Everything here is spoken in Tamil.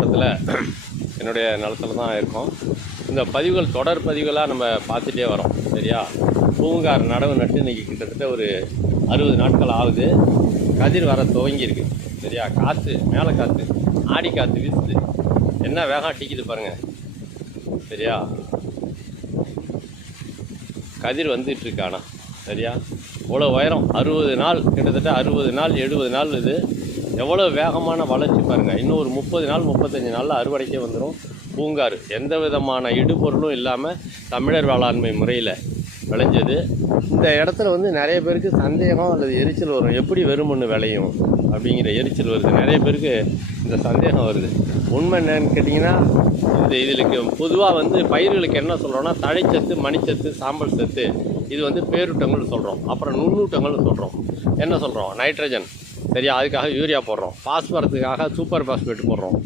தோட்டத்தில் என்னுடைய நிலத்தில் தான் இருக்கோம். இந்த பதிவுகள் தொடர் பதிவுகளாக நம்ம பார்த்துட்டே வரோம். சரியா, பூங்கார் நடவு நட்டு இன்றைக்கி கிட்டத்தட்ட ஒரு 60 நாட்கள் ஆகுது. கதிர் வர துவங்கியிருக்கு. சரியா, காற்று மேலே காற்று ஆடி காற்று வீசுது. என்ன வேகம் அடிக்குது பாருங்கள். சரியா, கதிர் வந்துட்டுருக்கு. ஆனால் சரியா, இவ்வளோ உயரம் 60 நாள், கிட்டத்தட்ட 60 நாள் 70 நாள். இது எவ்வளோ வேகமான வளர்ச்சி பாருங்கள். இன்னும் ஒரு 30 நாள் 35 நாளில் அறுவடைக்கே வந்துடும். பூங்காறு எந்த விதமான இடுபொருளும் இல்லாமல் தமிழர் வேளாண்மை முறையில் விளைஞ்சது. இந்த இடத்துல வந்து நிறைய பேருக்கு சந்தேகம் அல்லது எரிச்சல் வரும். எப்படி வெறுமண்ணு விளையும் அப்படிங்கிற எரிச்சல் வருது. நிறைய பேருக்கு இந்த சந்தேகம் வருது. உண்மை என்னன்னு கேட்டிங்கன்னா, இதுக்கு பொதுவாக வந்து பயிர்களுக்கு என்ன சொல்கிறோன்னா, தழைச்சத்து, மணிச்சத்து, சாம்பல் சத்து, இது வந்து பேரூட்டங்கள்னு சொல்கிறோம். அப்புறம் நுண்ணூட்டங்கள்னு சொல்கிறோம். என்ன சொல்கிறோம்? நைட்ரஜன். சரியா, அதுக்காக யூரியா போடுறோம். பாஸ்பரத்துக்காக சூப்பர் பாஸ்பேட் போடுறோம்.